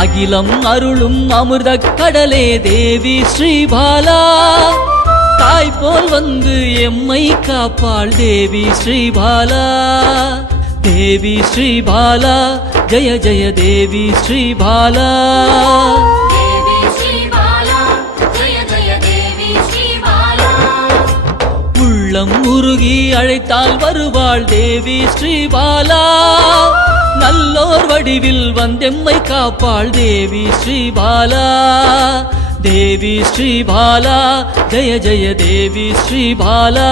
அகிலம் அருளும் அமிர்த கடலே தேவி ஸ்ரீபாலா, தாய் போல் வந்து எம்மை காப்பாள் தேவி ஸ்ரீபாலா. தேவி ஸ்ரீபாலா ஜெய ஜெய தேவி ஸ்ரீபாலா. உள்ளம் உருகி அழைத்தால் வருவாள் தேவி ஸ்ரீபாலா. நல்லோர் வடிவில் வந்தெம்மை காப்பாள் தேவி ஸ்ரீபாலா. தேவி ஸ்ரீபாலா ஜெய ஜெய தேவி ஸ்ரீபாலா.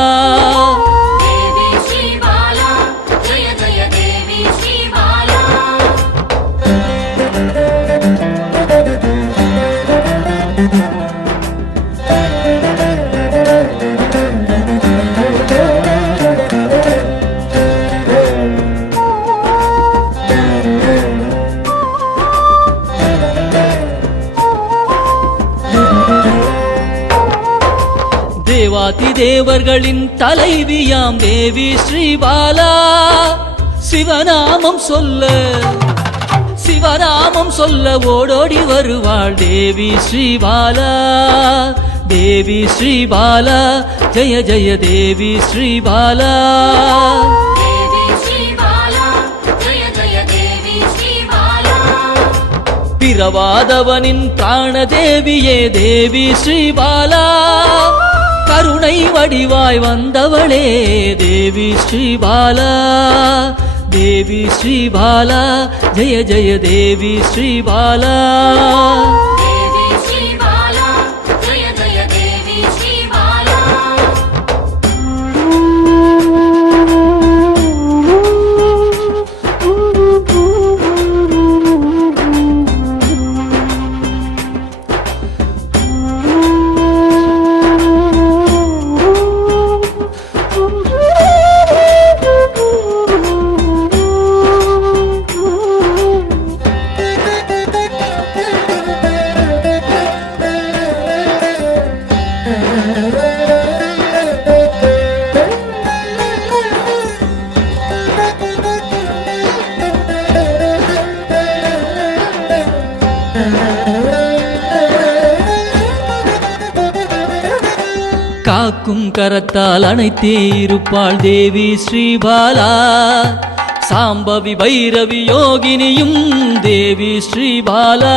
தேவாதி தேவர்களின் தலைவியாம் தேவி ஸ்ரீபாலா. சிவநாமம் சொல்ல ஓடோடி வருவாள் தேவி ஸ்ரீபாலா. தேவி ஸ்ரீபாலா ஜெய ஜெய தேவி ஸ்ரீபாலா. பிறவாதவனின் பிராணதேவியே தேவி ஸ்ரீபாலா. கருணை வடிவாய் வந்தவளே தேவி ஸ்ரீபாலா. தேவி ஸ்ரீபாலா ஜெய ஜெய தேவி ஸ்ரீபாலா. காக்கும் கரத்தால் அணைத்தே இருப்பாள் தேவி ஸ்ரீபாலா. சாம்பவி பைரவி யோகினியும் தேவி ஸ்ரீபாலா.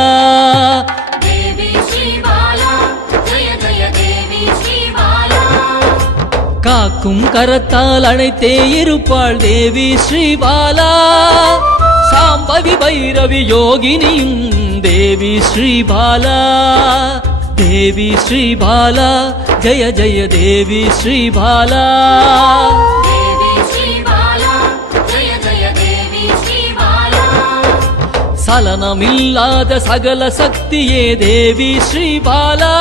காக்கும் கரத்தால் அணைத்தே இருப்பாள் தேவி ஸ்ரீபாலா. சாம்பவி பைரவி யோகினியும் தேவி ஸ்ரீபாலா. தேவி ஸ்ரீபாலா ஜெய ஜெய தேவி ஸ்ரீபாலா. சலனமில்லாத சகல சக்தியே தேவி ஸ்ரீபாலா.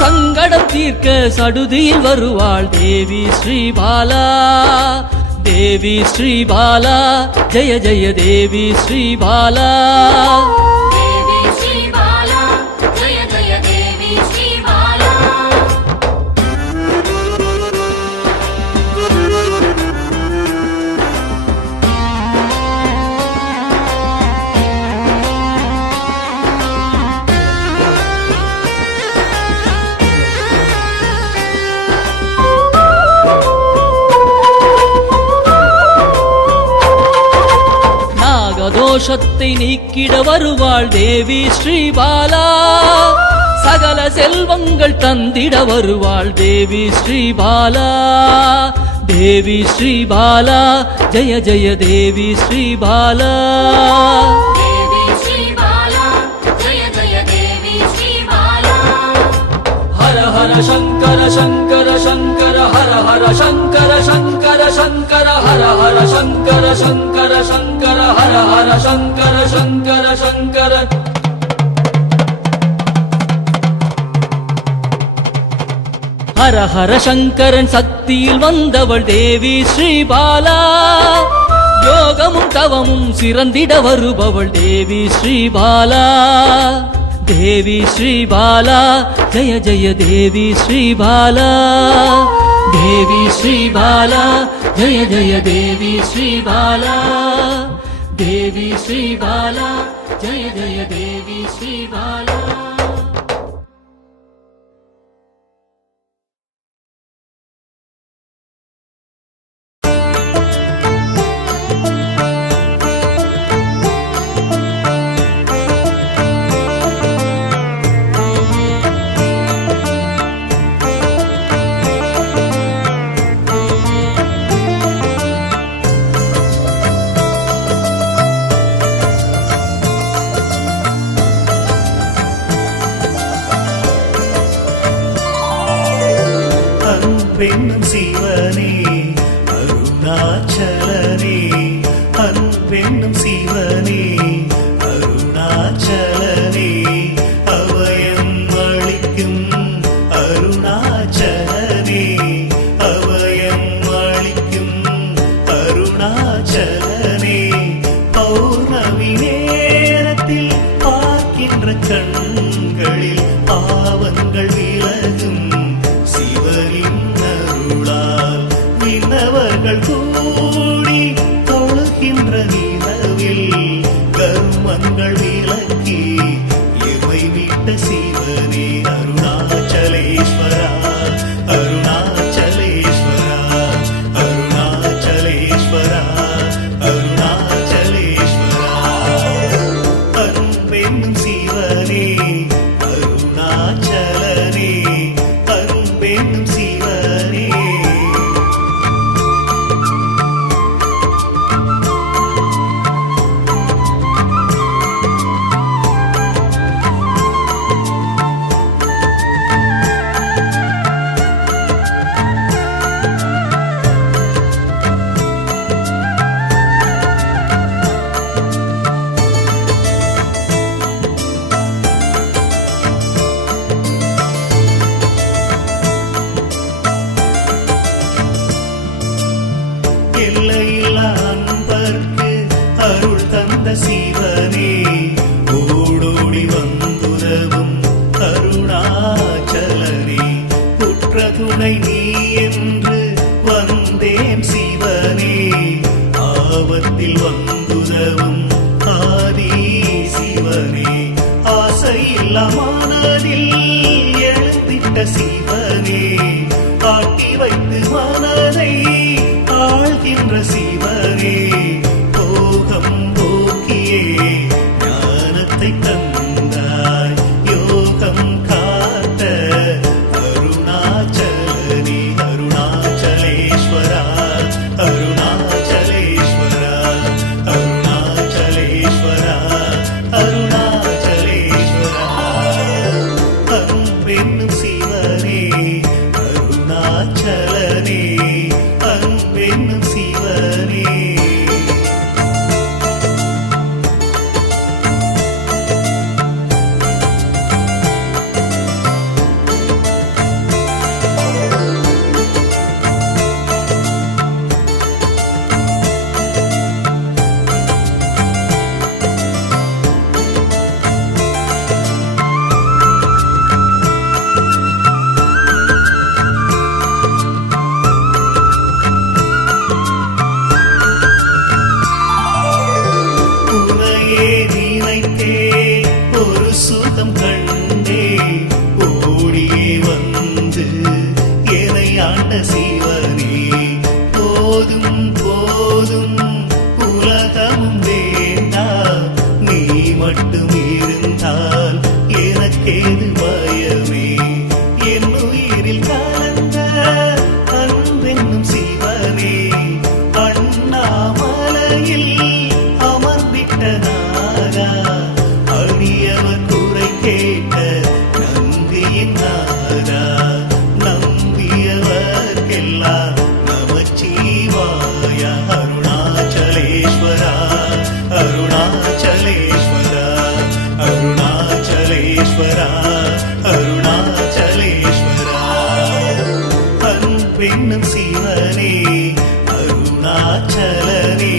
சங்கடம் தீர்க்க சடுதியில் வருவாள் தேவி ஸ்ரீபாலா. தேவி ஸ்ரீபாலா ஜெய ஜெய தேவி ஸ்ரீபாலா. தோஷத்தை நீக்கிட வருவாள் தேவி ஸ்ரீபாலா. சகல செல்வங்கள் தந்திட வருவாள் தேவி ஸ்ரீபாலா. தேவி ஸ்ரீபாலா ஜெய ஜெய தேவி ஸ்ரீபாலா. ஹர ஹர சங்கர சங்கர சங்கர ஹர ஹர சங்கர சங்கர சங்கர ஹர ஹர சங்கர சங்கர சங்கர ஹர ஹர சங்கர சங்கர சங்கர. ஹர ஹர சங்கரன் சக்தியில் வந்தவள் தேவி ஸ்ரீபாலா. யோகமும் தவமும் சிறந்திட வருபவள் தேவி ஸ்ரீபாலா. தேவி ஸ்ரீபாலா ஜய ஜய தேவி ஸ்ரீபாலா. தேவி ஸ்ரீபாலா ஜய ஜய தேவி ஸ்ரீபாலா. தேவி ஸ்ரீபாலா ஜய ஜய தேவி ஸ்ரீபாலா. அன்பென்னும் சிவனே அருணாச்சலனே. அன்பென்னும் சிவனே அருணாச்சலனே. அவயம் அளிக்கும் அருணாச்சலனே. அவயம் அளிக்கும் அருணாச்சலனே. பௌர்ணமி நேரத்தில் பார்க்கின்ற கண்களில் பாவங்கள் விலகும் சிவனின் அருளால். விண்ணவர்கள் கூடி தொழுகின்ற நிலவில் கர்மங்கள் விலக்கி இவை விட்ட சிவனே அருணாச்சலேஸ்வரா. அருணாச்சலேஸ்வரா அருணாச்சலேஸ்வரா அருணாச்சலேஸ்வரா. அன்பென்னும் சிவனே அருணாச்சலனே. அன்பென்னும் சிவனே. எல்லையில்லா அன்பர்க்கு அருள் தந்த சிவனே. ஓடோடி வந்துதவும் அருணாச்சலனே. உற்ற துணை நீ என்று வந்தேன் சிவனே. ஆபத்தில் வந்துதவும் ஆதி சிவனே. ஆசையில்லா மனதில் எழுந்திட்ட சிவனே. ஆட்டி வைத்து மனதை ஆழ்கின்ற சிவனே. போகம் போக்கியே ஞானத்தை தந்தாய். யோகம் காத்த அருணாச்சலனே. அருணாச்சலேஸ்வரா அருணாச்சலேஸ்வரா அருணாச்சலேஸ்வரா அருணாச்சலேஸ்வரா. அன்பென்னும் சிவனே அருணாச்சலனே. அன்பென்னும் சிவனே. சரணமையா அருணாச்சலேஸ்வரா அருணாச்சலேஸ்வரா அருணாச்சலேஸ்வரா அருணாச்சலேஸ்வரா அன்பென்னும் சிவனே அருணாச்சலனே